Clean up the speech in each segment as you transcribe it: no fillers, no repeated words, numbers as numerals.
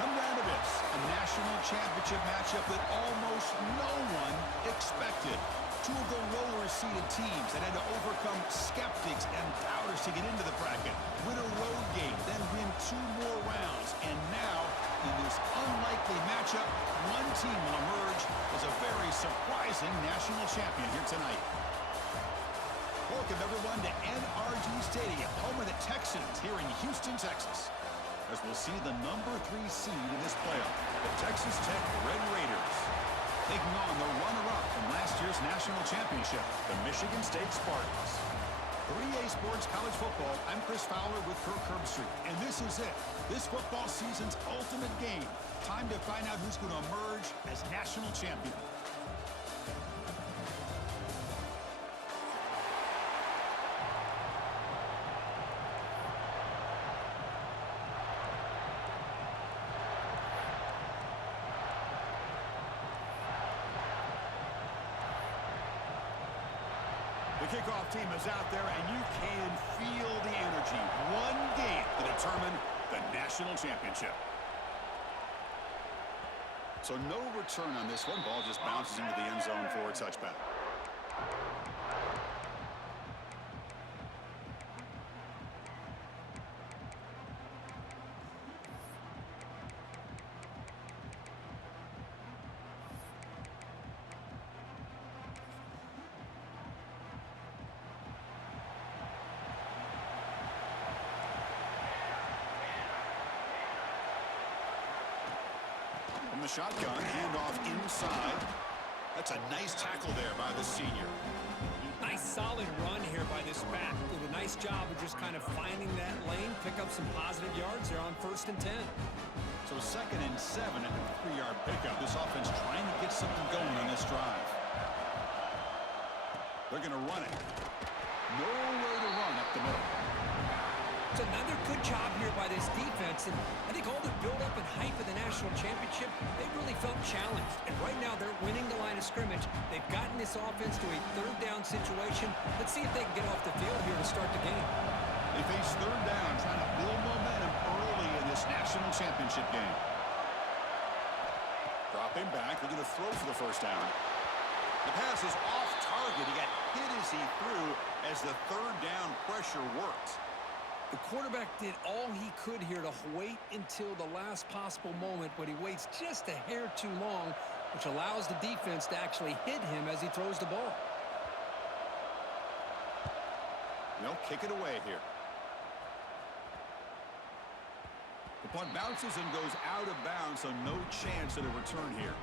come down to this, a national championship matchup that almost no one expected. Two of the lower-seeded teams that had to overcome skeptics and doubters to get into the bracket, win a road game, then win 2 more rounds. And now, in this unlikely matchup, one team will emerge as a very surprising national champion here tonight. Welcome, everyone, to NRG Stadium, home of the Texans here in Houston, Texas, as we'll see the number 3 seed in this playoff, the Texas Tech Red Raiders, taking on the runner-up from last year's national championship, the Michigan State Spartans. 3A Sports College Football, I'm Chris Fowler with Kirk Herbstreit, and this is it, this football season's ultimate game. Time to find out who's going to emerge as national champion. The kickoff team is out there, and you can feel the energy. One game to determine the national championship. So no return on this one. Ball just bounces into the end zone for a touchback. From the shotgun, handoff inside. That's a nice tackle there by the senior. Nice solid run here by this back. Did a nice job of just kind of finding that lane, pick up some positive yards there on 1st and 10. So 2nd and 7 at the 3-yard pickup. This offense trying to get something going on this drive. They're going to run it. Nowhere to run up the middle. It's another good job here by this defense, and I think all the build-up and hype of the national championship, they really felt challenged. And right now, they're winning the line of scrimmage. They've gotten this offense to a 3rd down situation. Let's see if they can get off the field here to start the game. They face 3rd down, trying to build momentum early in this national championship game. Dropping back, they're going to throw for the 1st down. The pass is off target. He got hit as he threw as the 3rd down pressure worked. The quarterback did all he could here to wait until the last possible moment, but he waits just a hair too long, which allows the defense to actually hit him as he throws the ball. They'll kick it away here. The punt bounces and goes out of bounds, so no chance at a return here.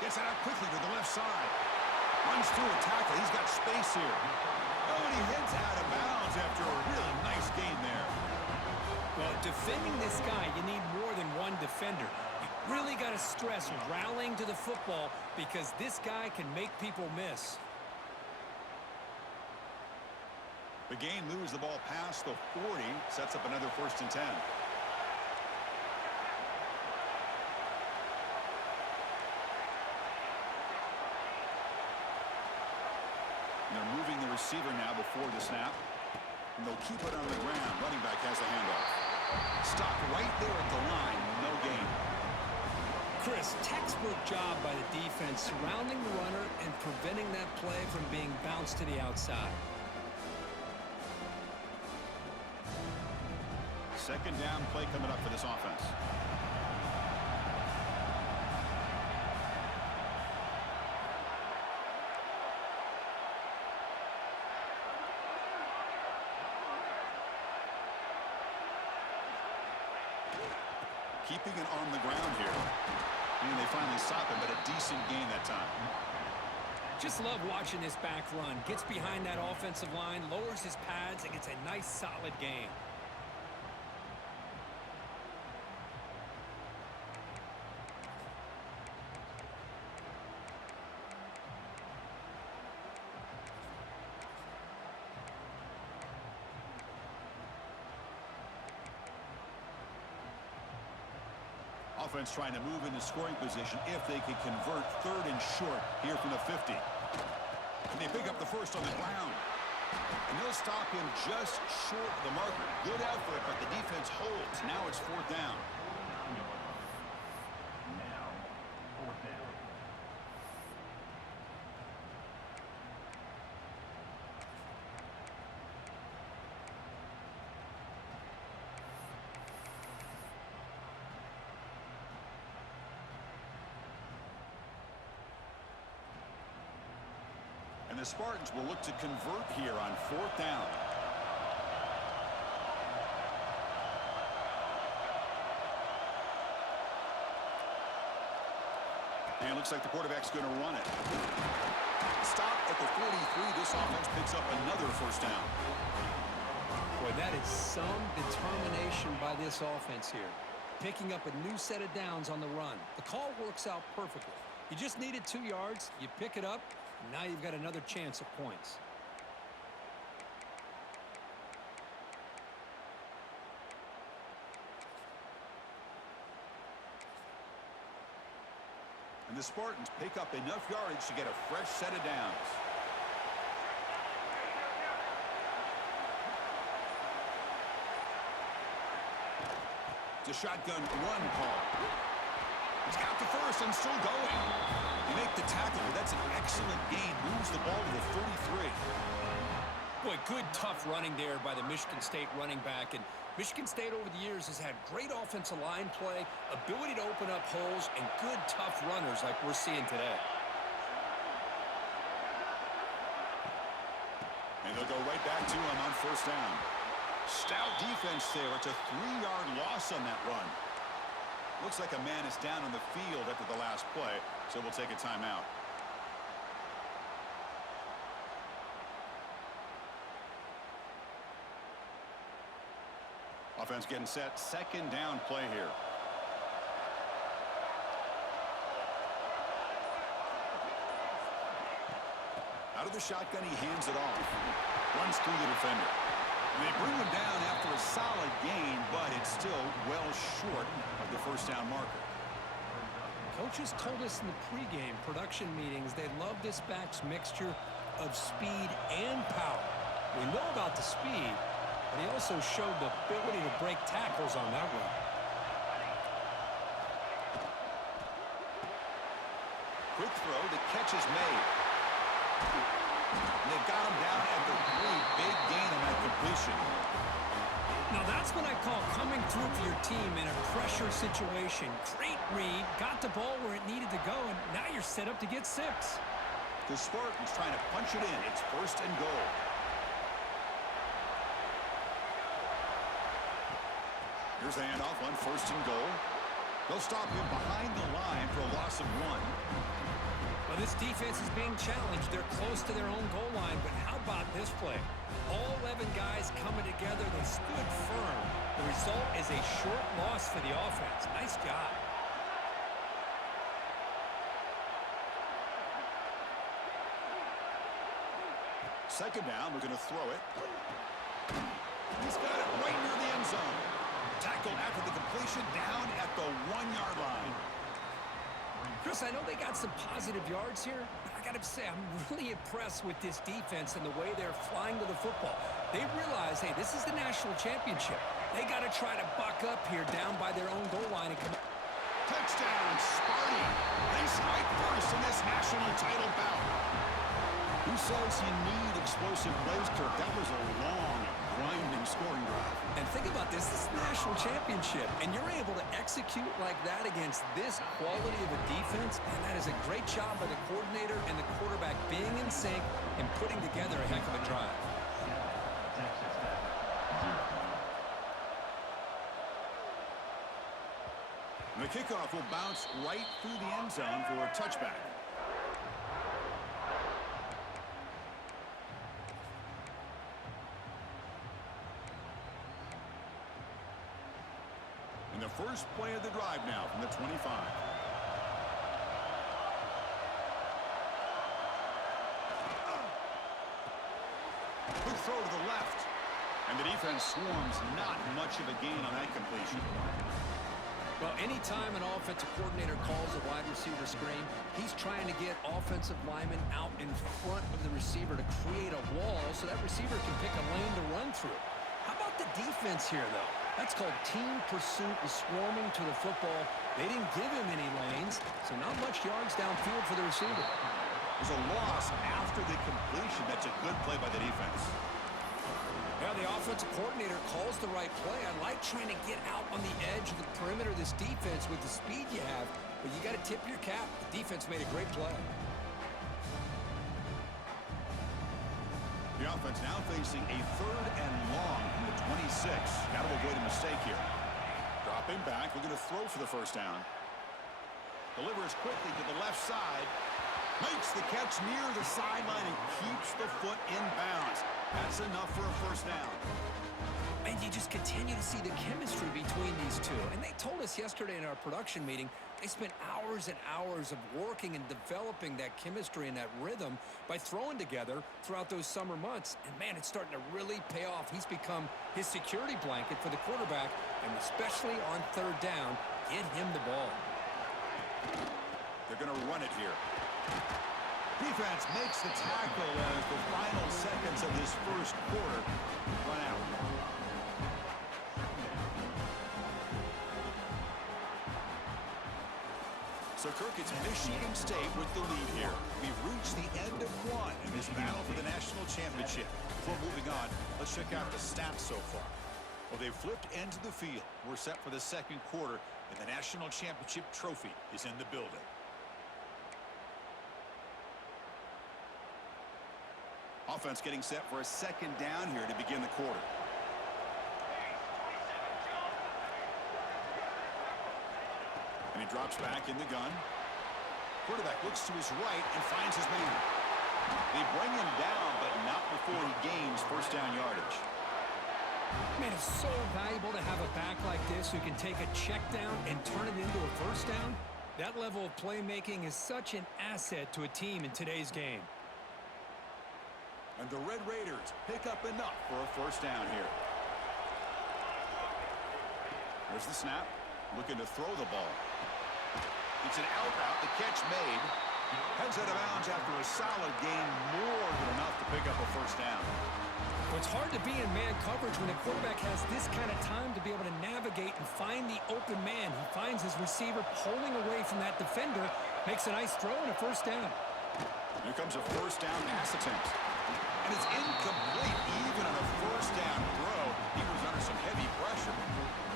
Gets it out quickly to the left side. Runs through a tackle. He's got space here. Oh, and he heads out of bounds after a really nice gain there. Well, defending this guy, you need more than one defender. You really got to stress rallying to the football because this guy can make people miss. The game moves the ball past the 40. Sets up another 1st and 10. They're moving the receiver now before the snap. And they'll keep it on the ground. Running back has the handoff. Stopped right there at the line. No gain. Chris, textbook job by the defense surrounding the runner and preventing that play from being bounced to the outside. 2nd down play coming up for this offense. Keeping it on the ground here. And they finally stop him, but a decent gain that time. Just love watching this back run. Gets behind that offensive line, lowers his pads, and gets a nice solid gain. Offense trying to move into scoring position if they can convert 3rd and short here from the 50. And they pick up the first on the ground. And they'll stop him just short of the marker. Good effort, but the defense holds. Now it's 4th down. And the Spartans will look to convert here on 4th down. And it looks like the quarterback's going to run it. Stop at the 43. This offense picks up another 1st down. Boy, that is some determination by this offense here. Picking up a new set of downs on the run. The call works out perfectly. You just needed 2 yards. You pick it up. Now you've got another chance at points. And the Spartans pick up enough yardage to get a fresh set of downs. It's a shotgun run call. He's got the first and still going. You make the tackle. That's an excellent gain. Moves the ball to the 33. Boy, good tough running there by the Michigan State running back. And Michigan State over the years has had great offensive line play, ability to open up holes, and good tough runners like we're seeing today. And they'll go right back to him on 1st down. Stout defense there. It's a 3-yard loss on that run. Looks like a man is down on the field after the last play, so we'll take a timeout. Offense getting set. 2nd down play here. Out of the shotgun, he hands it off. Runs through the defender. And they bring him down after a solid gain, but it's still well short of the 1st down marker. Coaches told us in the pregame production meetings they love this back's mixture of speed and power. We know about the speed, but he also showed the ability to break tackles on that run. Quick throw. The catch is made. And they've got him down at the 3. Big gain on that completion. Now that's what I call coming through for your team in a pressure situation. Great read, got the ball where it needed to go, and now you're set up to get 6. The Spartans trying to punch it in. It's 1st and goal. Here's the handoff on 1st and goal. They'll stop him behind the line for a loss of 1. Well, this defense is being challenged. They're close to their own goal line, but how about this play? All 11 guys coming together. They stood firm. The result is a short loss for the offense. Nice job. Second down, we're going to throw it. He's got it right near the end zone. Tackled after the completion, down at the 1-yard line. Chris, I know they got some positive yards here, but I got to say, I'm really impressed with this defense and the way they're flying to the football. They realize, hey, this is the national championship. They got to try to buck up here down by their own goal line and come. Touchdown, Sparty. They strike first in this national title bout. Who says you need explosive plays, Kirk? That was a long, grinding scoring drive. And think about this. This is the national championship, and you're able to execute like that against this quality of a defense, and that is a great job by the coordinator and the quarterback being in sync and putting together a heck of a drive. And the kickoff will bounce right through the end zone for a touchback. And the first play of the drive now from the 25. Quick throw to the left. And the defense swarms. Not much of a gain on that completion. Well, anytime an offensive coordinator calls a wide receiver screen, he's trying to get offensive linemen out in front of the receiver to create a wall so that receiver can pick a lane to run through. How about the defense here, though? That's called team pursuit and swarming to the football. They didn't give him any lanes, so not much yards downfield for the receiver. There's a loss after the completion. That's a good play by the defense. Yeah, the offensive coordinator calls the right play. I like trying to get out on the edge of the perimeter of this defense with the speed you have, but you got to tip your cap. The defense made a great play. The offense now facing a 3rd and long from the 26. Got to avoid a mistake here. Dropping back, looking to throw for the first down. Delivers quickly to the left side. Makes the catch near the sideline and keeps the foot in bounds. That's enough for a first down. And you just continue to see the chemistry between these two. And they told us yesterday in our production meeting, they spent hours and hours of working and developing that chemistry and that rhythm by throwing together throughout those summer months. And, man, it's starting to really pay off. He's become his security blanket for the quarterback, and especially on 3rd down, get him the ball. They're going to run it here. Defense makes the tackle as the final seconds of this first quarter run out. So, Kirk, it's Michigan State with the lead here. We've reached the end of one in this battle for the national championship. Before moving on, let's check out the stats so far. Well, they've flipped into the field. We're set for the second quarter, and the national championship trophy is in the building. Offense getting set for a second down here to begin the quarter. And he drops back in the gun. Quarterback looks to his right and finds his man. They bring him down, but not before he gains first down yardage. Man, it's so valuable to have a back like this who can take a check down and turn it into a first down. That level of playmaking is such an asset to a team in today's game. And the Red Raiders pick up enough for a first down here. There's the snap. Looking to throw the ball. It's an out route. The catch made. Heads out of bounds after a solid gain. More than enough to pick up a first down. Well, it's hard to be in man coverage when the quarterback has this kind of time to be able to navigate and find the open man. He finds his receiver pulling away from that defender. Makes a nice throw and a first down. Here comes a first down pass attempt. And it's incomplete even on a first down throw. He was under some heavy pressure.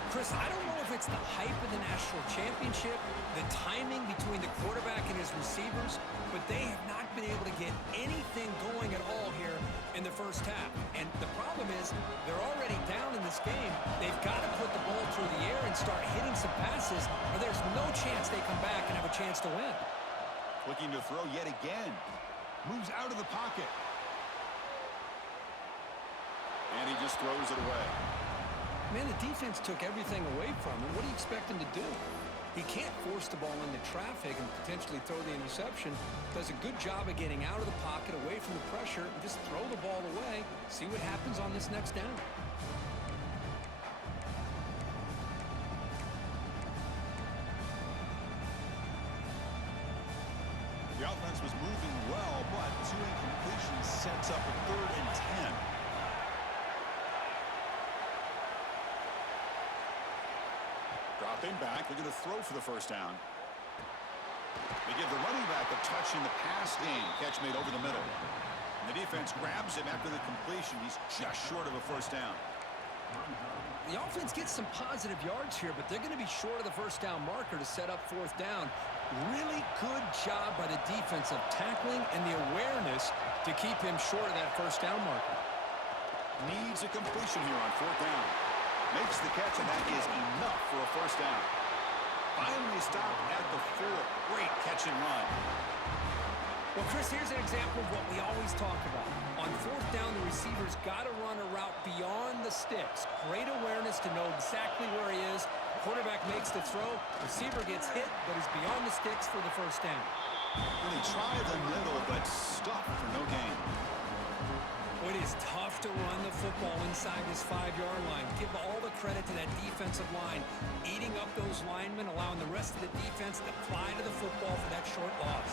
Chris, I don't know if it's the hype of the national championship, the timing between the quarterback and his receivers, but they have not been able to get anything going at all here in the first half. And the problem is they're already down in this game. They've got to put the ball through the air and start hitting some passes, or there's no chance they come back and have a chance to win. Looking to throw yet again. Moves out of the pocket. And he just throws it away. Man, the defense took everything away from him. What do you expect him to do? He can't force the ball into traffic and potentially throw the interception. Does a good job of getting out of the pocket, away from the pressure, and just throw the ball away. See what happens on this next down. The offense was moving well, but 2 incompletions sets up a 3rd and 10. Dropping back, looking to throw for the first down. They give the running back a touch in the pass game. Catch made over the middle. And the defense grabs him after the completion. He's just short of a first down. The offense gets some positive yards here, but they're going to be short of the first down marker to set up 4th down. Really good job by the defense of tackling and the awareness to keep him short of that first down marker. Needs a completion here on 4th down. Makes the catch, and that is enough for a first down. Finally stopped at the 4. Great catch and run. Well, Chris, here's an example of what we always talk about. On 4th down, the receiver's got to run a route beyond the sticks. Great awareness to know exactly where he is. Quarterback makes the throw. Receiver gets hit, but is beyond the sticks for the first down. Really try the middle, but stuck for no gain. It is tough to run the football inside this 5-yard line. Give all the credit to that defensive line, eating up those linemen, allowing the rest of the defense to fly to the football for that short loss.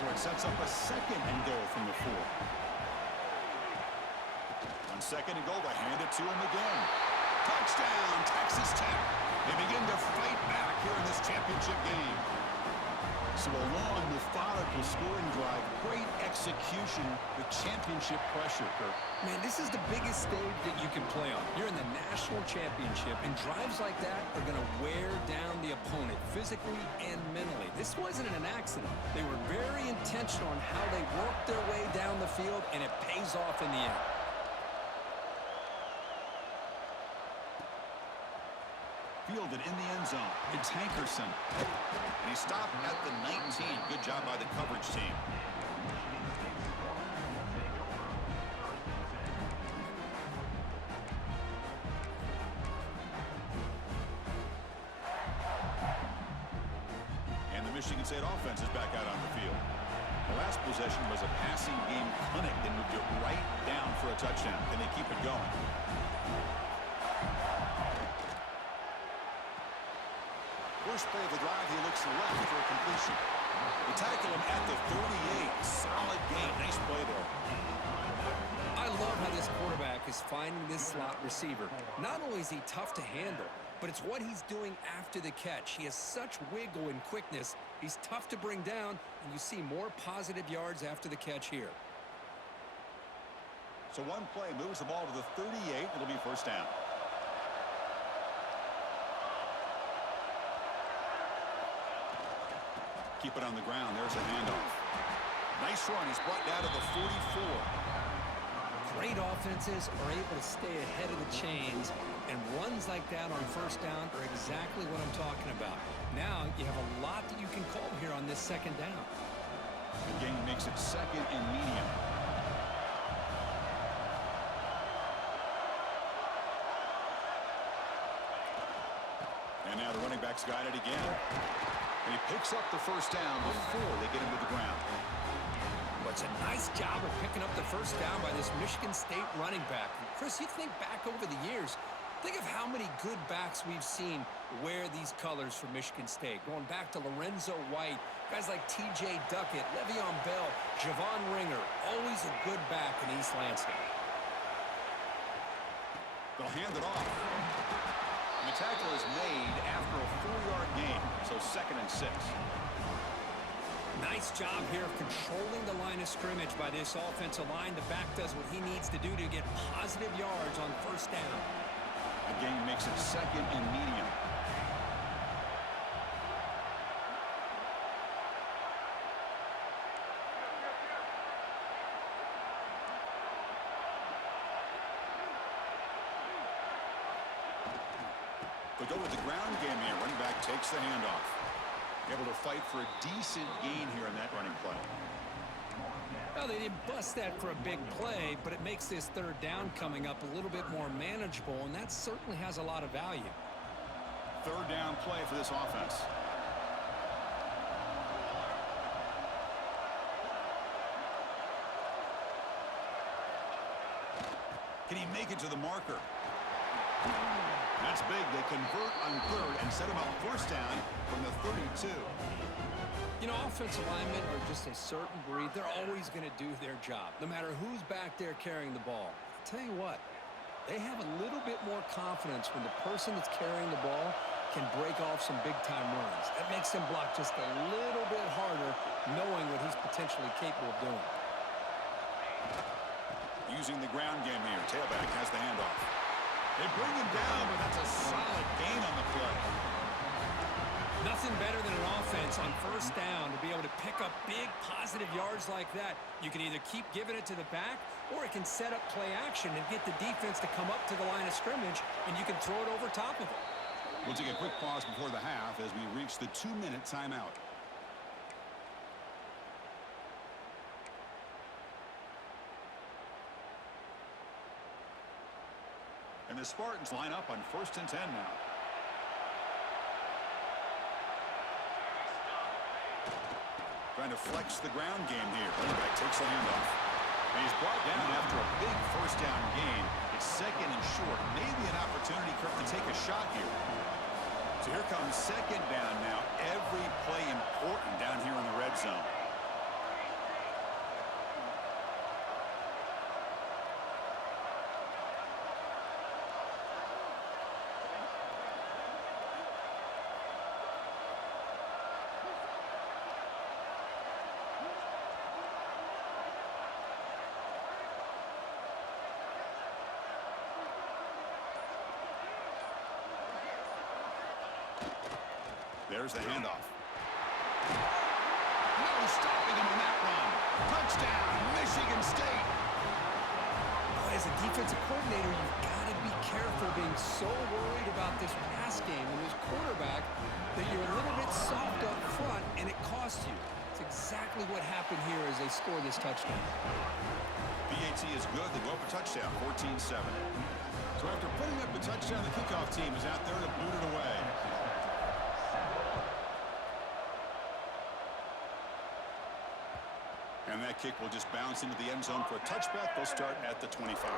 So it sets up a 2nd and goal from the 4. On 2nd and goal, they hand it to him again. Touchdown, Texas Tech. They begin to fight back here in this championship game. So a long, methodical scoring drive, great execution with championship pressure, Kirk. Man, this is the biggest stage that you can play on. You're in the national championship, and drives like that are going to wear down the opponent physically and mentally. This wasn't an accident. They were very intentional on how they worked their way down the field, and it pays off in the end. Fielded in the end zone. It's Hankerson. And he stopped at the 19. Good job by the coverage team. And the Michigan State offense is back out on the field. The last possession was a passing game clinic. They moved it right down for a touchdown. Can they keep it going? First play of the drive, he looks left for a completion. They tackle him at the 38. Solid game. Nice play there. I love how this quarterback is finding this slot receiver. Not only is he tough to handle, but it's what he's doing after the catch. He has such wiggle and quickness. He's tough to bring down, and you see more positive yards after the catch here. So one play moves the ball to the 38. It'll be first down. Keep it on the ground. There's a handoff. Nice run. He's brought down to the 44. Great offenses are able to stay ahead of the chains, and runs like that on first down are exactly what I'm talking about. Now you have a lot that you can call here on this 2nd down. The game makes it 2nd and medium. And now the running back's got it again. And he picks up the first down before they get him to the ground. But it's a nice job of picking up the first down by this Michigan State running back. And Chris, you think back over the years, think of how many good backs we've seen wear these colors for Michigan State. Going back to Lorenzo White, guys like T.J. Duckett, Le'Veon Bell, Javon Ringer, always a good back in East Lansing. They'll hand it off. And the tackle is made after a 4-yard gain, so 2nd and 6. Nice job here of controlling the line of scrimmage by this offensive line. The back does what he needs to do to get positive yards on first down. The game makes it 2nd and medium. They go with the ground game here. Running back takes the handoff. Able to fight for a decent gain here in that running play. Well, they didn't bust that for a big play, but it makes this 3rd down coming up a little bit more manageable, and that certainly has a lot of value. 3rd down play for this offense. Can he make it to the marker? That's big. They convert on 3rd and set him up first down from the 32. You know, offensive linemen are just a certain breed. They're always going to do their job, no matter who's back there carrying the ball. I'll tell you what, they have a little bit more confidence when the person that's carrying the ball can break off some big-time runs. That makes him block just a little bit harder, knowing what he's potentially capable of doing. Using the ground game here. Tailback has the handoff. They bring him down, but that's a solid gain on the play. Nothing better than an offense on first down to be able to pick up big positive yards like that. You can either keep giving it to the back, or it can set up play action and get the defense to come up to the line of scrimmage, and you can throw it over top of it. We'll take a quick pause before the half as we reach the 2-minute timeout. And the Spartans line up on 1st and 10 now. Trying to flex the ground game here. Running back takes the handoff. And he's brought down after a big first down gain. It's second and short. Maybe an opportunity, Kirk, to take a shot here. So here comes second down now. Every play important down here in the red zone. There's the handoff. No stopping him on that run. Touchdown, Michigan State. Boy, as a defensive coordinator, you've got to be careful being so worried about this pass game and this quarterback that you're a little bit soft up front, and it costs you. It's exactly what happened here as they score this touchdown. PAT is good. They go up a touchdown, 14-7. So after putting up the touchdown, the kickoff team is out there to boot it away. And that kick will just bounce into the end zone for a touchback. They'll start at the 25.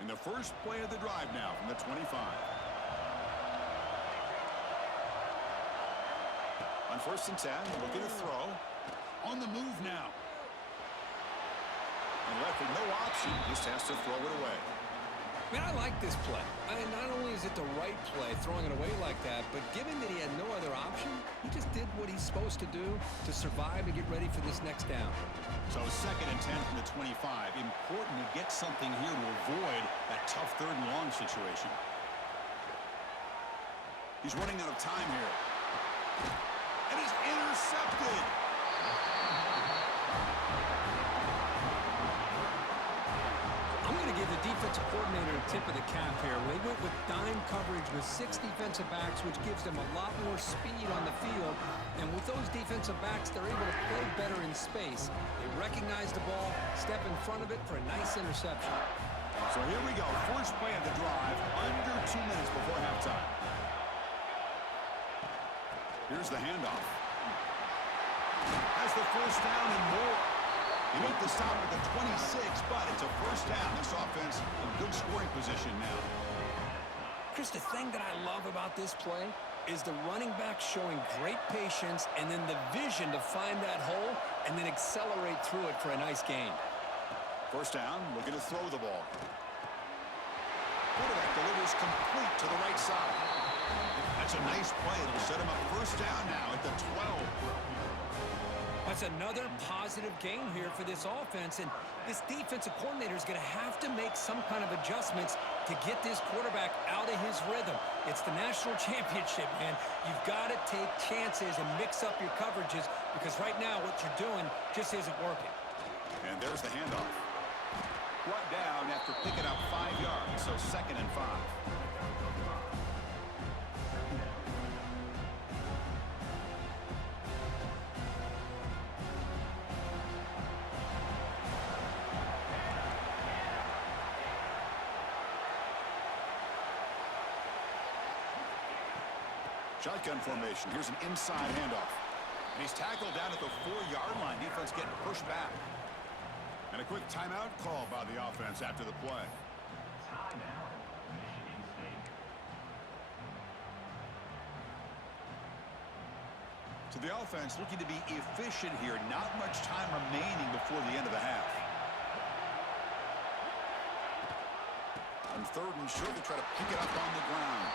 And the first play of the drive now from the 25. On 1st and 10, looking to throw. On the move now. And left with no option, just has to throw it away. Man, I like this play. Not only is it the right play, throwing it away like that, but given that he had no other option, he just did what he's supposed to do to survive and get ready for this next down. So 2nd and 10 from the 25. Important to get something here to avoid that tough 3rd and long situation. He's running out of time here. And he's intercepted. I'm going to give the defensive coordinator a tip of the cap here. They went with dime coverage with 6 defensive backs, which gives them a lot more speed on the field. And with those defensive backs, they're able to play better in space. They recognize the ball, step in front of it for a nice interception. So here we go. First play of the drive, under 2 minutes before halftime. Here's the handoff. Has the first down and more. You make the stop at the 26, but it's a first down. This offense in good scoring position now. Chris, the thing that I love about this play is the running back showing great patience and then the vision to find that hole and then accelerate through it for a nice gain. First down, looking to throw the ball. Quarterback delivers complete to the right side. That's a nice play. It'll set him up first down now at the 12. That's another positive game here for this offense, and this defensive coordinator is going to have to make some kind of adjustments to get this quarterback out of his rhythm. It's the national championship, man. You've got to take chances and mix up your coverages because right now what you're doing just isn't working. And there's the handoff. Brought down after picking up 5 yards, so 2nd and 5. Shotgun formation. Here's an inside handoff. And he's tackled down at the 4-yard line. Defense getting pushed back. And a quick timeout call by the offense after the play. So the offense looking to be efficient here. Not much time remaining before the end of the half. On 3rd and short, they try to pick it up on the ground.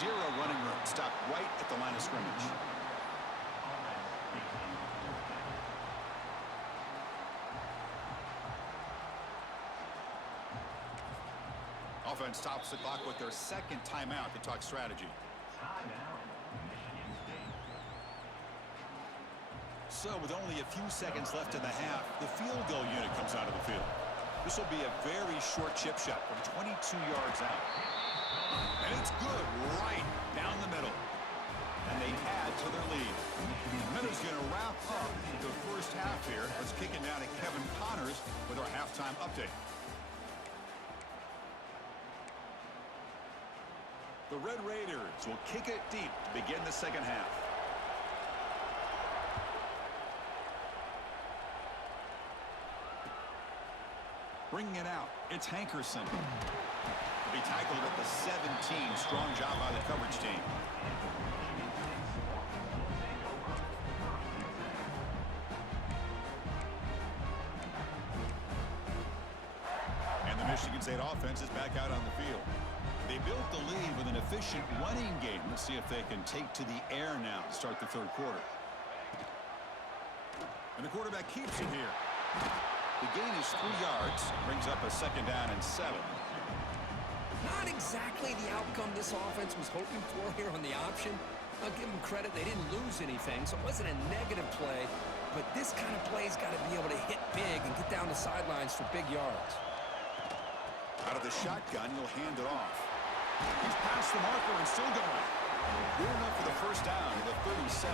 0 running room. Stopped right at the line of scrimmage. Offense stops the clock with their 2nd timeout to talk strategy. So with only a few seconds left in the half, the field goal unit comes out of the field. This will be a very short chip shot from 22 yards out. And it's good right down the middle. And they add to their lead. Minutes going to wrap up the first half here. Let's kick it down to Kevin Connors with our halftime update. The Red Raiders will kick it deep to begin the second half. Bringing it out, it's Hankerson. To be tackled at the 17. Strong job by the coverage team. And the Michigan State offense is back out on the field. They built the lead with an efficient running game. Let's see if they can take to the air now to start the third quarter. And the quarterback keeps it here. The gain is 3 yards, brings up a second down and 7. Not exactly the outcome this offense was hoping for here on the option. I'll give them credit, they didn't lose anything, so it wasn't a negative play. But this kind of play's got to be able to hit big and get down the sidelines for big yards. Out of the shotgun, he'll hand it off. He's past the marker and still going. Good enough for the first down to the 37.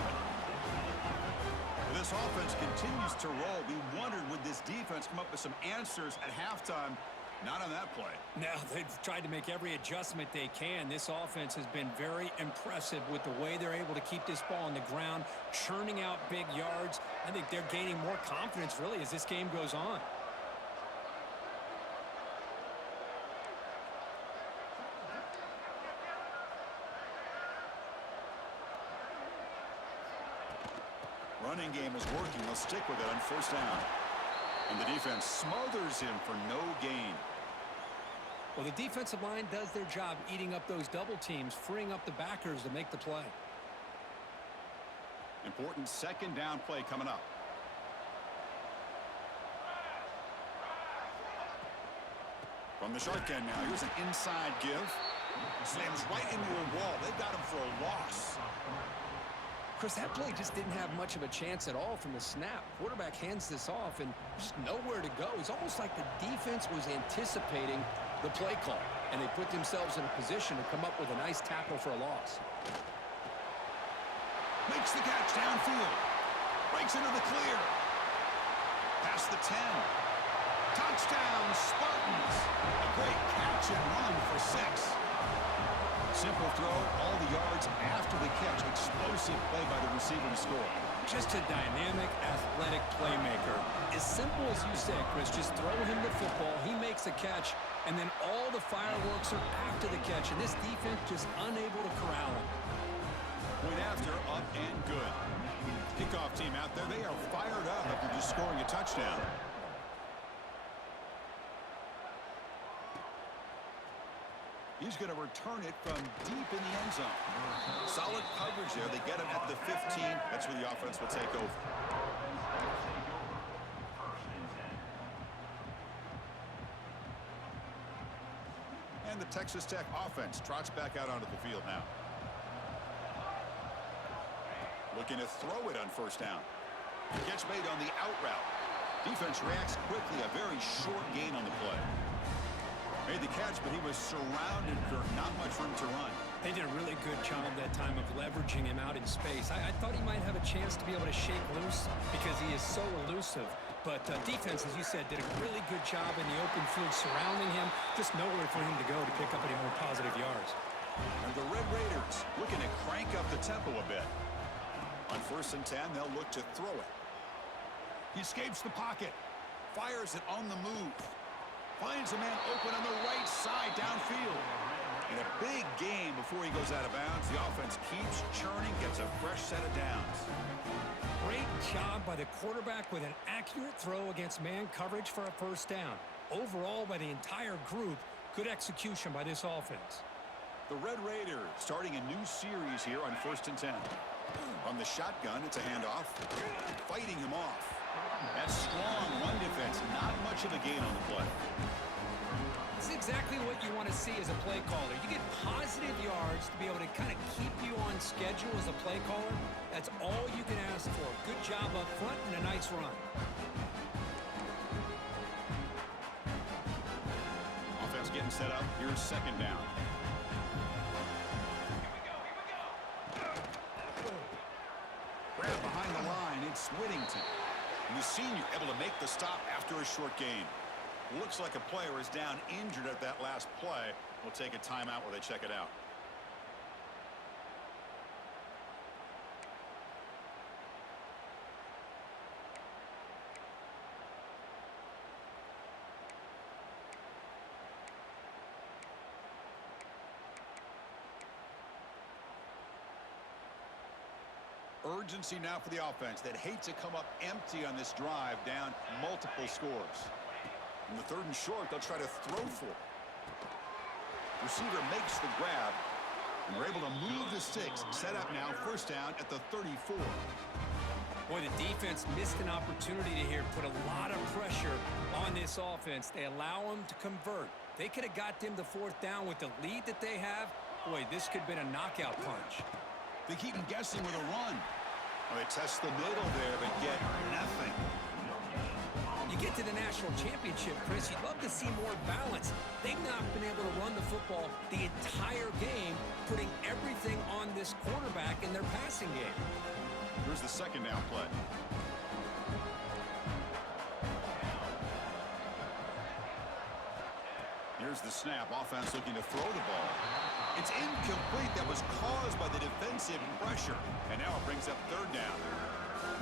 This offense continues to roll. We wondered, would this defense come up with some answers at halftime? Not on that play. Now, they've tried to make every adjustment they can. This offense has been very impressive with the way they're able to keep this ball on the ground, churning out big yards. I think they're gaining more confidence, really, as this game goes on. Running game is working. They'll stick with it on first down. And the defense smothers him for no gain. Well, the defensive line does their job eating up those double teams, freeing up the backers to make the play. Important second down play coming up. From the shotgun now, here's an inside give. Slams right into a wall. They've got him for a loss. Chris, that play just didn't have much of a chance at all from the snap. Quarterback hands this off and just nowhere to go. It's almost like the defense was anticipating the play call, and they put themselves in a position to come up with a nice tackle for a loss. Makes the catch downfield. Breaks into the clear. Past the 10. Touchdown, Spartans. A great catch and run for 6. Simple throw, all the yards after the catch. Explosive play by the receiver to score. Just a dynamic, athletic playmaker. As simple as you said, Chris, just throw him the football, he makes a catch, and then all the fireworks are after the catch, and this defense just unable to corral him. Point after, up and good. Kickoff team out there, they are fired up after just scoring a touchdown. He's going to return it from deep in the end zone. Solid coverage there. They get him at the 15. That's where the offense will take over. And the Texas Tech offense trots back out onto the field now. Looking to throw it on first down. Catch made on the out route. Defense reacts quickly. A very short gain on the play. Made the catch, but he was surrounded, Kirk. Not much room to run. They did a really good job that time of leveraging him out in space. I thought he might have a chance to be able to shake loose because he is so elusive. But defense, as you said, did a really good job in the open field surrounding him. Just nowhere for him to go to pick up any more positive yards. And the Red Raiders looking to crank up the tempo a bit. On first and 10, they'll look to throw it. He escapes the pocket. Fires it on the move. Finds a man open on the right side downfield. In a big game before he goes out of bounds, the offense keeps churning, gets a fresh set of downs. Great job by the quarterback with an accurate throw against man coverage for a first down. Overall, by the entire group, good execution by this offense. The Red Raiders starting a new series here on first and 10. On the shotgun, it's a handoff. Fighting him off. That strong run defense, not much of a gain on the play. This is exactly what you want to see as a play caller. You get positive yards to be able to kind of keep you on schedule as a play caller. That's all you can ask for. Good job up front and a nice run. Offense getting set up. Here's second down. Grab behind the line. It's Whittington. And the senior able to make the stop after a short gain. Looks like a player is down injured at that last play. We'll take a timeout while they check it out. urgency now for the offense that hate to come up empty on this drive down multiple scores. In the 3rd and short, they'll try to throw for it. Receiver makes the grab, and they're able to move the sticks. Set up now, 1st down at the 34. Boy, the defense missed an opportunity to here put a lot of pressure on this offense. They allow them to convert. They could have got them the 4th down with the lead that they have. Boy, this could have been a knockout punch. They keep them guessing with a run. Well, they test the middle there, but get nothing. You get to the national championship, Chris, you'd love to see more balance. They've not been able to run the football the entire game, putting everything on this quarterback in their passing game. Here's the 2nd down play. Here's the snap. Offense looking to throw the ball. It's incomplete. That was caused by the defensive pressure. And now it brings up 3rd down.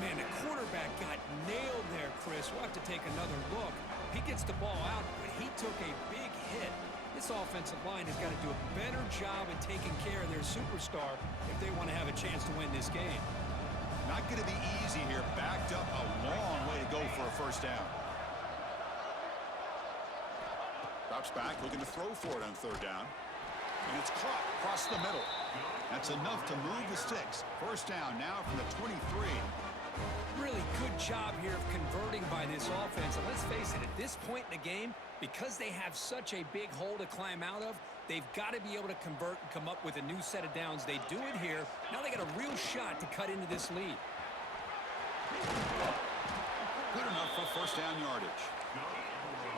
Man, the quarterback got nailed there, Chris. We'll have to take another look. He gets the ball out, but he took a big hit. This offensive line has got to do a better job at taking care of their superstar if they want to have a chance to win this game. Not going to be easy here. Backed up a long way to go for a 1st down. Drops back, looking to throw for it on 3rd down. And it's caught across the middle. That's enough to move the sticks. 1st down now from the 23. Really good job here of converting by this offense. And let's face it, at this point in the game, because they have such a big hole to climb out of, they've got to be able to convert and come up with a new set of downs. They do it here. Now they got a real shot to cut into this lead. Good enough for 1st down yardage.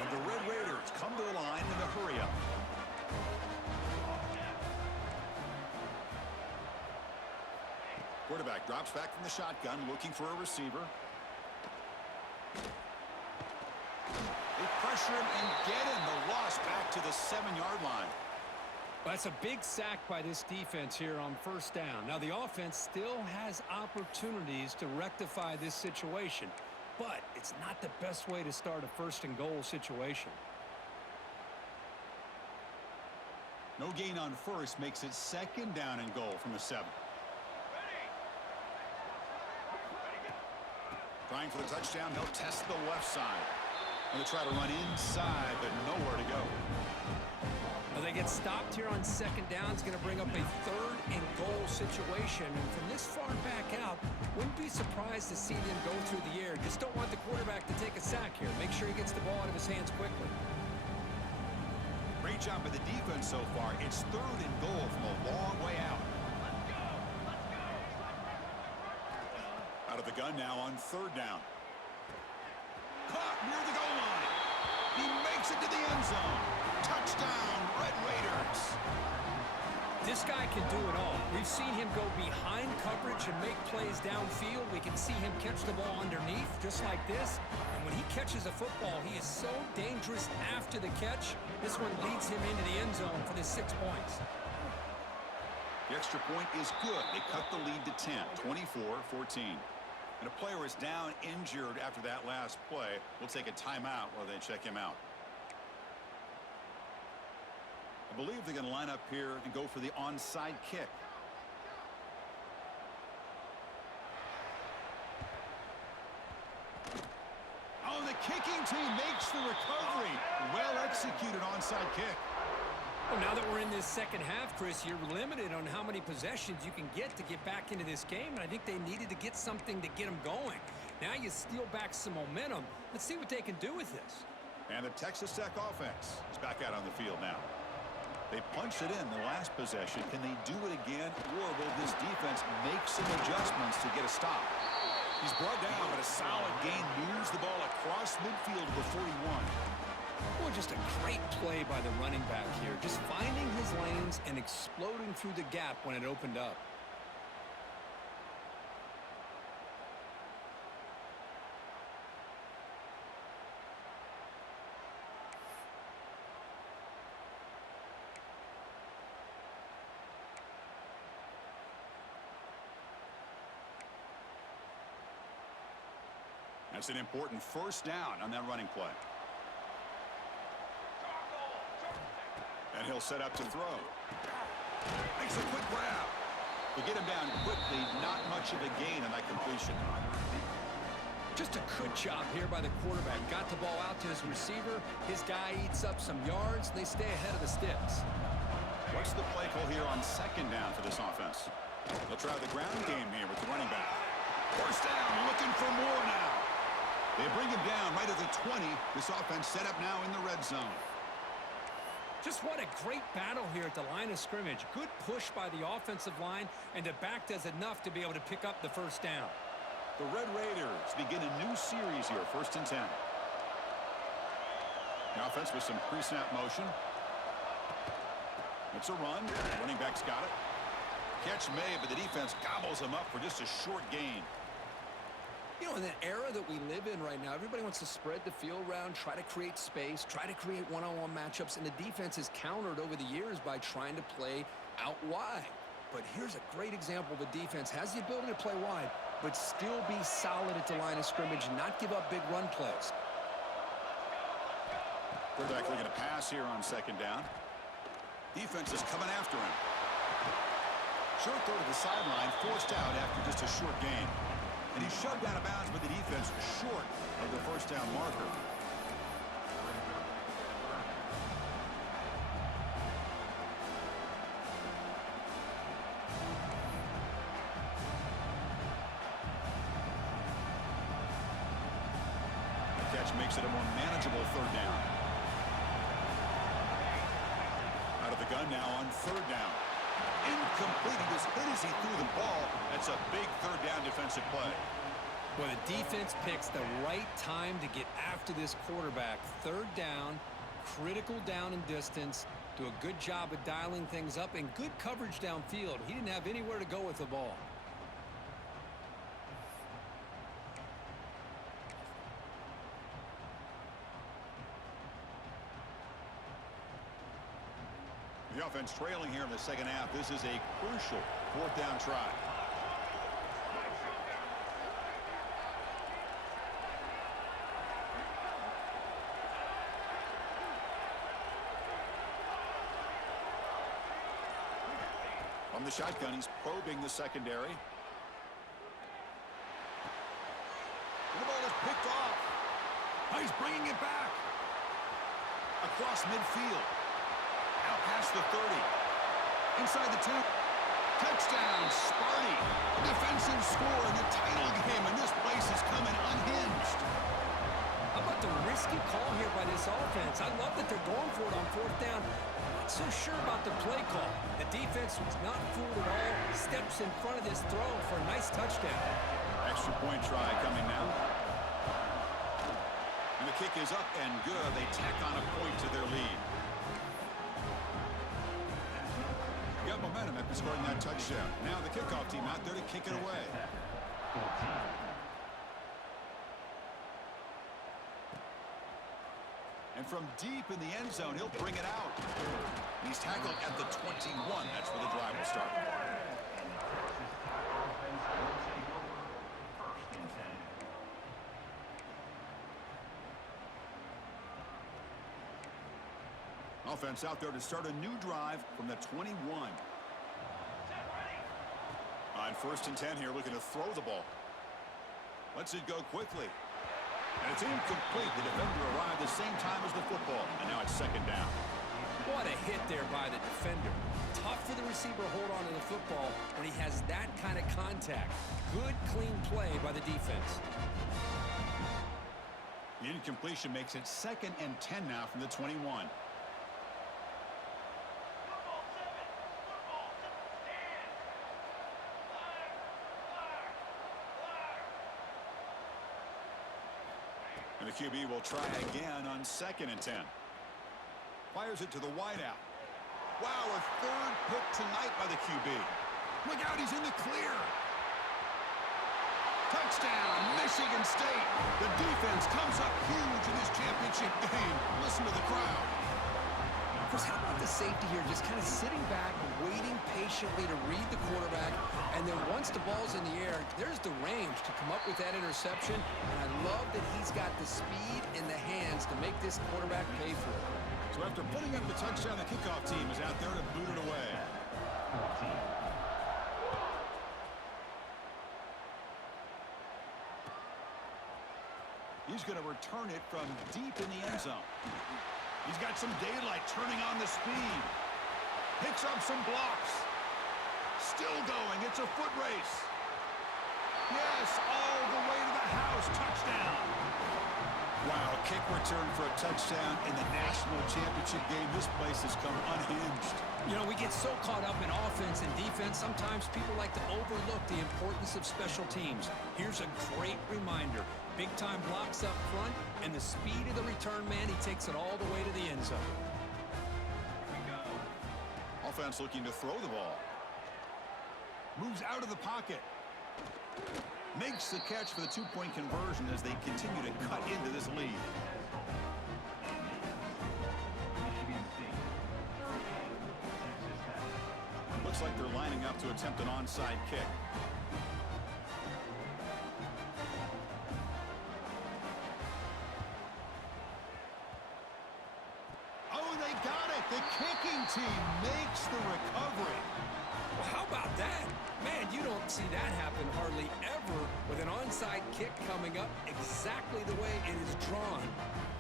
And the Red Raiders come to the line in a hurry-up. Quarterback drops back from the shotgun, looking for a receiver. They pressure him and get him. The loss back to the 7-yard line. That's a big sack by this defense here on 1st down. Now, the offense still has opportunities to rectify this situation, but it's not the best way to start a 1st and goal situation. No gain on 1st makes it 2nd down and goal from the 7. Trying for the touchdown, they'll test the left side. And they try to run inside, but nowhere to go. Well, they get stopped here on 2nd down. It's going to bring up a 3rd and goal situation. And from this far back out, wouldn't be surprised to see them go through the air. Just don't want the quarterback to take a sack here. Make sure he gets the ball out of his hands quickly. Great job by the defense so far. It's 3rd and goal from a long way out. Out of the gun now on 3rd down. Caught near the goal line. He makes it to the end zone. Touchdown, Red Raiders. This guy can do it all. We've seen him go behind coverage and make plays downfield. We can see him catch the ball underneath, just like this. And when he catches a football, he is so dangerous after the catch. This one leads him into the end zone for the 6 points. The extra point is good. They cut the lead to 10, 24-14. And a player is down injured after that last play. We'll take a timeout while they check him out. I believe they're going to line up here and go for the onside kick. Oh, the kicking team makes the recovery. Well executed onside kick. Well, now that we're in this 2nd half, Chris, you're limited on how many possessions you can get to get back into this game, and I think they needed to get something to get them going. Now you steal back some momentum. Let's see what they can do with this. And the Texas Tech offense is back out on the field now. They punched it in the last possession. Can they do it again, or will this defense make some adjustments to get a stop? He's brought down, but a solid gain moves the ball across midfield to the 41. Boy, just a great play by the running back here. Just finding his lanes and exploding through the gap when it opened up. That's an important 1st down on that running play. And he'll set up to throw. Makes a quick grab. To get him down quickly, not much of a gain on that completion. Just a good job here by the quarterback. Got the ball out to his receiver. His guy eats up some yards. They stay ahead of the sticks. What's the play call here on second down for this offense? They'll try the ground game here with the running back. First down, looking for more now. They bring him down right at the 20. This offense set up now in the red zone. Just what a great battle here at the line of scrimmage. Good push by the offensive line, and the back does enough to be able to pick up the first down. The Red Raiders begin a new series here, 1st and 10. The offense with some pre-snap motion. It's a run. Running back's got it. Catch made, but the defense gobbles him up for just a short gain. You know, in the era that we live in right now, everybody wants to spread the field around, try to create space, try to create one-on-one matchups, and the defense has countered over the years by trying to play out wide. But here's a great example. The defense has the ability to play wide, but still be solid at the line of scrimmage, not give up big run plays. Quarterback looking to pass here on second down. Defense is coming after him. Short throw to the sideline, forced out after just a short gain. And he's shoved out of bounds by the defense short of the first down marker. The catch makes it a more manageable third down. Out of the gun now on third down. Incomplete. He was hit as he threw the ball. That's a big third down defensive play. Well, the defense picks the right time to get after this quarterback. Third down, critical down and distance. Do a good job of dialing things up and good coverage downfield. He didn't have anywhere to go with the ball. The offense trailing here in the second half. This is a crucial fourth down try. From the shotgun, he's probing the secondary. And the ball is picked off. Oh, he's bringing it back. Across midfield. Out past the 30. Inside the 10. Touchdown, Sparty. Defensive score in the title game, and this place is coming unhinged. How about the risky call here by this offense? I love that they're going for it on fourth down. Not so sure about the play call. The defense was not fooled at all. Steps in front of this throw for a nice touchdown. Extra point try coming now. And the kick is up and good. They tack on a point to their lead. Got momentum after scoring that touchdown. Now the kickoff team out there to kick it away. And from deep in the end zone, he'll bring it out. He's tackled at the 21. That's where the drive will start. Offense out there to start a new drive from the 21. On 1st and 10 here, looking to throw the ball. Lets it go quickly. And it's incomplete. The defender arrived the same time as the football. And now it's second down. What a hit there by the defender. Tough for the receiver to hold on to the football when he has that kind of contact. Good, clean play by the defense. The incompletion makes it 2nd and 10 now from the 21. And the QB will try again on 2nd and 10. Fires it to the wideout. Wow, a third pick tonight by the QB. Look out, he's in the clear. Touchdown, Michigan State. The defense comes up huge in this championship game. Listen to the crowd. Chris, how about the safety here? Just kind of sitting back, waiting patiently to read the quarterback. And then once the ball's in the air, there's the range to come up with that interception. And I love that he's got the speed in the hands to make this quarterback pay for it. So after putting up the touchdown, the kickoff team is out there to boot it away. He's going to return it from deep in the end zone. He's got some daylight turning on the speed. Picks up some blocks. Still going. It's a foot race. Yes, all the way to the house. Touchdown. Wow, kick return for a touchdown in the national championship game. This place has come unhinged. You know, we get so caught up in offense and defense, sometimes people like to overlook the importance of special teams. Here's a great reminder. Big-time blocks up front, and the speed of the return man, he takes it all the way to the end zone. Offense looking to throw the ball. Moves out of the pocket. Makes the catch for the two-point conversion as they continue to cut into this lead. Looks like they're lining up to attempt an onside kick. Oh, they got it! The kicking team makes the recovery. Well, how about that? Man, you don't see that happen hardly ever with an onside kick coming up exactly the way it is drawn.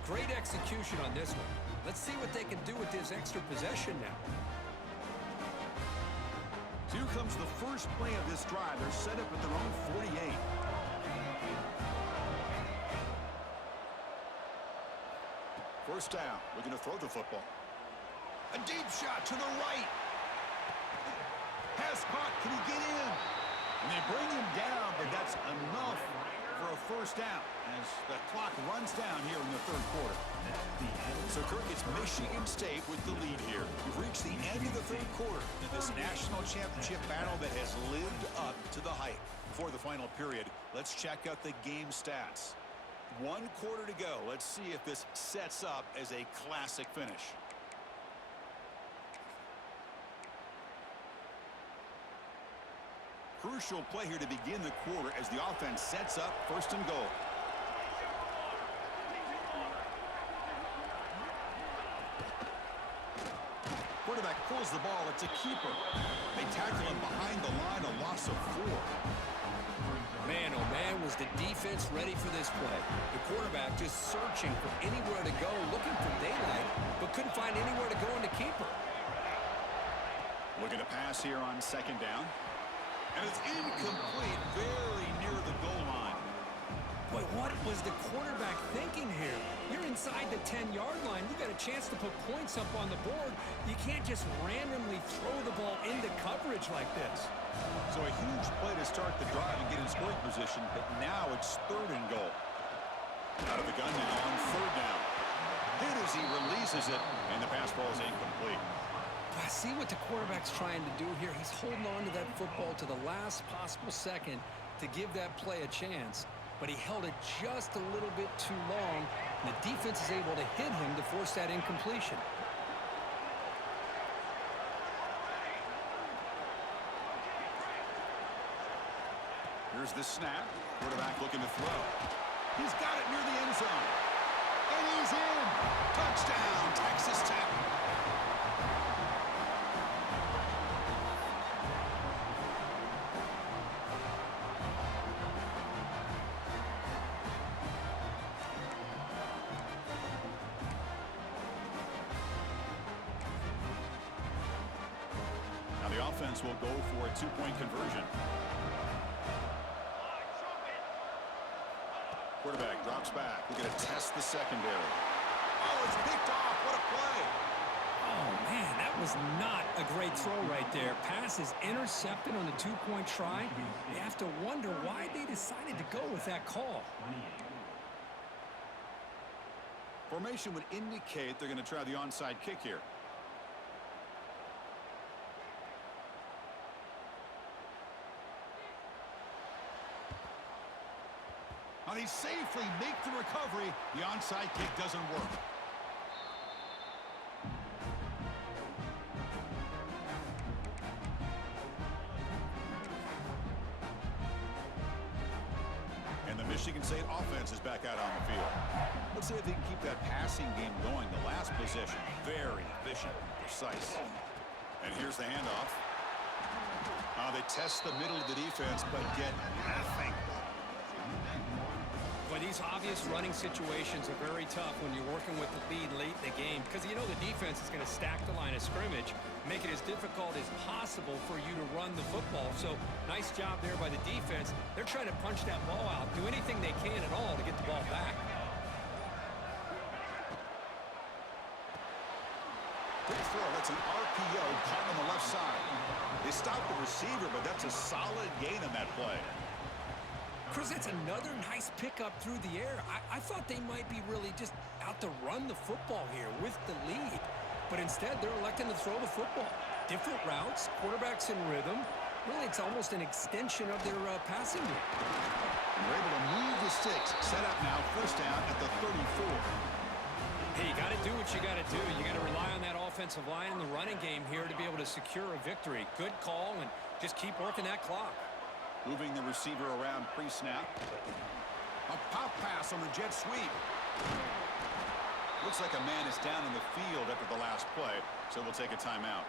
Great execution on this one. Let's see what they can do with this extra possession now. Here comes the first play of this drive. They're set up at their own 48. First down. Looking to throw the football. A deep shot to the right. Pass caught. Can he get in? And they bring him down, but that's enough for a first down as the clock runs down here in the third quarter. So, Kirk, it's Michigan State with the lead here. We've reached the end of the third quarter in this national championship battle that has lived up to the hype. Before the final period, let's check out the game stats. 1 quarter to go. Let's see if this sets up as a classic finish. Crucial play here to begin the quarter as the offense sets up first and goal. Quarterback pulls the ball. It's a keeper. They tackle him behind the line, a loss of 4. Man, oh man, was the defense ready for this play. The quarterback just searching for anywhere to go, looking for daylight, but couldn't find anywhere to go in the keeper. Looking to pass here on second down. And it's incomplete, very near the goal line. Boy, what was the quarterback thinking here? You're inside the 10-yard line. You got a chance to put points up on the board. You can't just randomly throw the ball into coverage like this. So a huge play to start the drive and get in scoring position, but now it's third and goal. Out of the gun now on third down. Hit as he releases it, and the pass ball is incomplete. I see what the quarterback's trying to do here. He's holding on to that football to the last possible second to give that play a chance. But he held it just a little bit too long, and the defense is able to hit him to force that incompletion. Here's the snap. Quarterback looking to throw. He's got it near the end zone. And he's in. Touchdown, Texas Tech. Now the offense will go for a two-point conversion. Quarterback drops back. We're going to test the secondary. Oh, it's picked off. What a play. Oh, man, that was not a great throw right there. Pass is intercepted on the two-point try. You have to wonder why they decided to go with that call. Formation would indicate they're going to try the onside kick here. Now they safely make the recovery. The onside kick doesn't work. And the Michigan State offense is back out on the field. Let's see if they can keep that passing game going. The last possession, very efficient and precise. And here's the handoff. They test the middle of the defense, but get nothing. But these These obvious running situations are very tough when you're working with the lead late in the game because you know the defense is going to stack the line of scrimmage, make it as difficult as possible for you to run the football. So nice job there by the defense. They're trying to punch that ball out, do anything they can at all to get the ball back. Quick throw, that's an RPO caught on the left side. They stopped the receiver, but that's a solid gain on that play. Chris, that's another nice pickup through the air. I thought they might be really just out to run the football here with the lead. But instead, they're electing to throw the football. Different routes, quarterbacks in rhythm. Really, it's almost an extension of their passing game. They're able to move the sticks. Set up now, first down at the 34. Hey, you got to do what you got to do. You got to rely on that offensive line in the running game here to be able to secure a victory. Good call, and just keep working that clock. Moving the receiver around pre-snap. A pop pass on the jet sweep. Looks like a man is down in the field after the last play, so we'll take a timeout.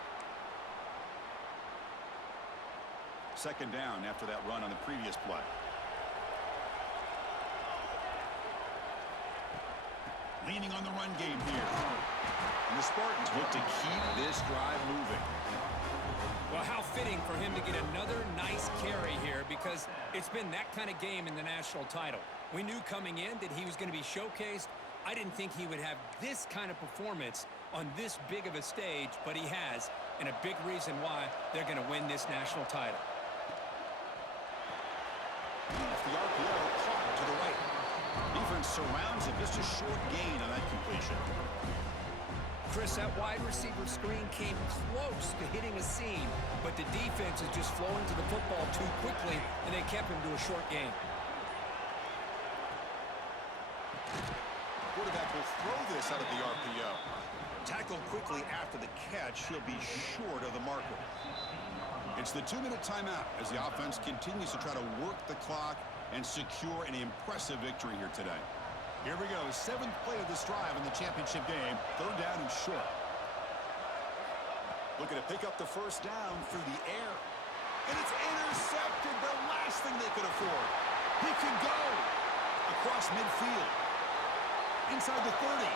Second down after that run on the previous play. Leaning on the run game here. And the Spartans look to keep this drive moving. Well, how fitting for him to get another nice carry here because it's been that kind of game in the national title. We knew coming in that he was going to be showcased. I didn't think he would have this kind of performance on this big of a stage, but he has, and a big reason why they're going to win this national title. Off the RPO, caught to the right. Defense surrounds him, just a short gain on that completion. Chris, that wide receiver screen came close to hitting a seam, but the defense is just flowing to the football too quickly, and they kept him to a short gain. Quarterback will throw this out of the RPO. Tackled quickly after the catch, he'll be short of the marker. It's the 2-minute timeout as the offense continues to try to work the clock and secure an impressive victory here today. Here we go, 7th play of this drive in the championship game. Third down and short. Looking to pick up the first down through the air. And it's intercepted, the last thing they could afford. He can go across midfield. Inside the 30,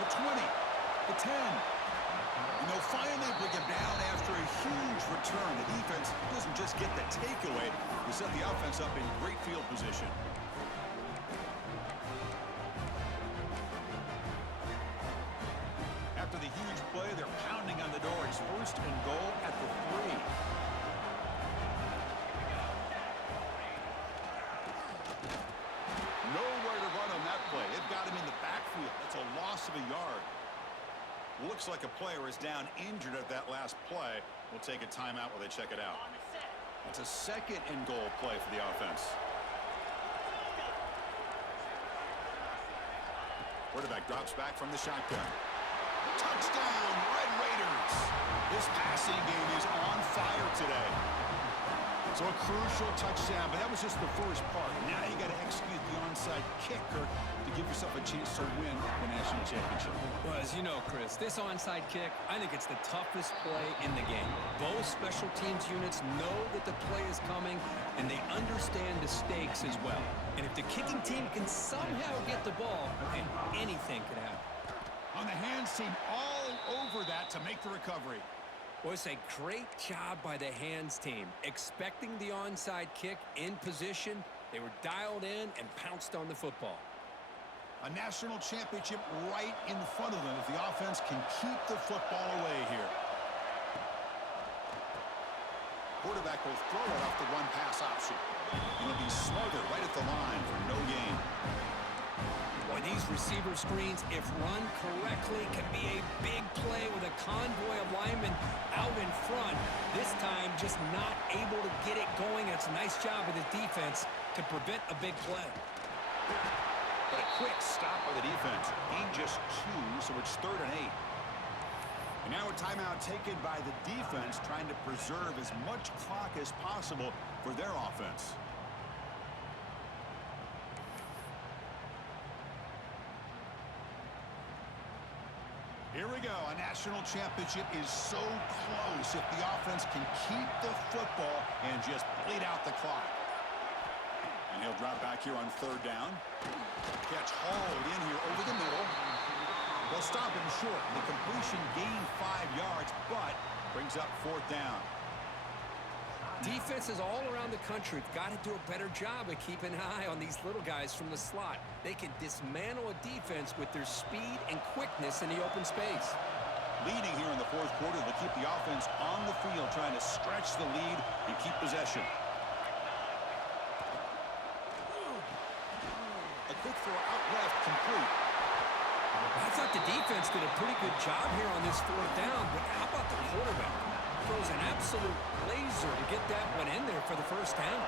the 20, the 10. And they'll finally bring him down after a huge return. The defense doesn't just get the takeaway. They set the offense up in great field position. After the huge play, they're pounding on the door. It's first and goal at the 3. Nowhere to run on that play. They've got him in the backfield. That's a loss of a yard. Looks like a player is down injured at that last play. We'll take a timeout while they check it out. It's a second and goal play for the offense. Quarterback drops back from the shotgun. Touchdown, Red Raiders. This passing game is on fire today. So a crucial touchdown, but that was just the first part. Now you got to execute the onside kicker to give yourself a chance to win the national championship. Well, as you know, Chris, this onside kick, I think it's the toughest play in the game. Both special teams units know that the play is coming, and they understand the stakes as well. And if the kicking team can somehow get the ball, man, anything could happen. On the hands team, all over that to make the recovery. Well, it's a great job by the hands team. Expecting the onside kick in position, they were dialed in and pounced on the football. A national championship right in front of them if the offense can keep the football away here. Quarterback will throw it off the one-pass option. It'll be smothered right at the line for no gain. Boy, these receiver screens, if run correctly, can be a big play with a convoy of linemen out in front. This time, just not able to get it going. It's a nice job of the defense to prevent a big play. But a quick stop by the defense. Gain just 2, so it's 3rd and 8. And now a timeout taken by the defense, trying to preserve as much clock as possible for their offense. Here we go. A national championship is so close if the offense can keep the football and just bleed out the clock. And he'll drop back here on 3rd down. Catch hauled in here over the middle. They'll stop him short. The completion gained 5 yards, but brings up 4th down. Defenses all around the country have got to do a better job of keeping an eye on these little guys from the slot. They can dismantle a defense with their speed and quickness in the open space. Leading here in the 4th quarter, they'll keep the offense on the field, trying to stretch the lead and keep possession. A quick throw out left, complete. I thought the defense did a pretty good job here on this 4th down, but how about the quarterback? Throws an absolute laser to get that one in there for the 1st down.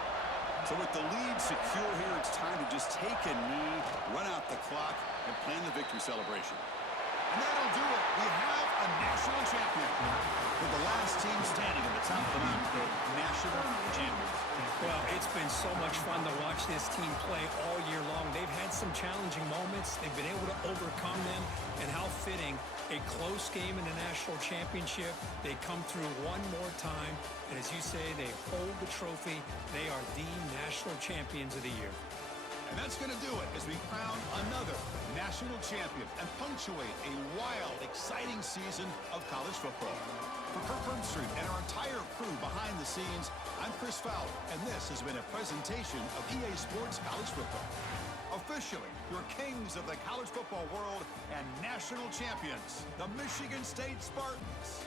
So with the lead secure here, it's time to just take a knee, run out the clock, and plan the victory celebration. And that'll do it. We have a national champion. With the last team standing at the top of the mountain, the national champions. Well, it's been so much fun to watch this team play all year long. They've had some challenging moments. They've been able to overcome them. And how fitting, a close game in the national championship. They come through one more time. And as you say, they hold the trophy. They are the national champions of the year. And that's going to do it as we crown another national champion and punctuate a wild, exciting season of college football. For Kirk Herbstreit and our entire crew behind the scenes, I'm Chris Fowler, and this has been a presentation of EA Sports College Football. Officially, your kings of the college football world and national champions, the Michigan State Spartans.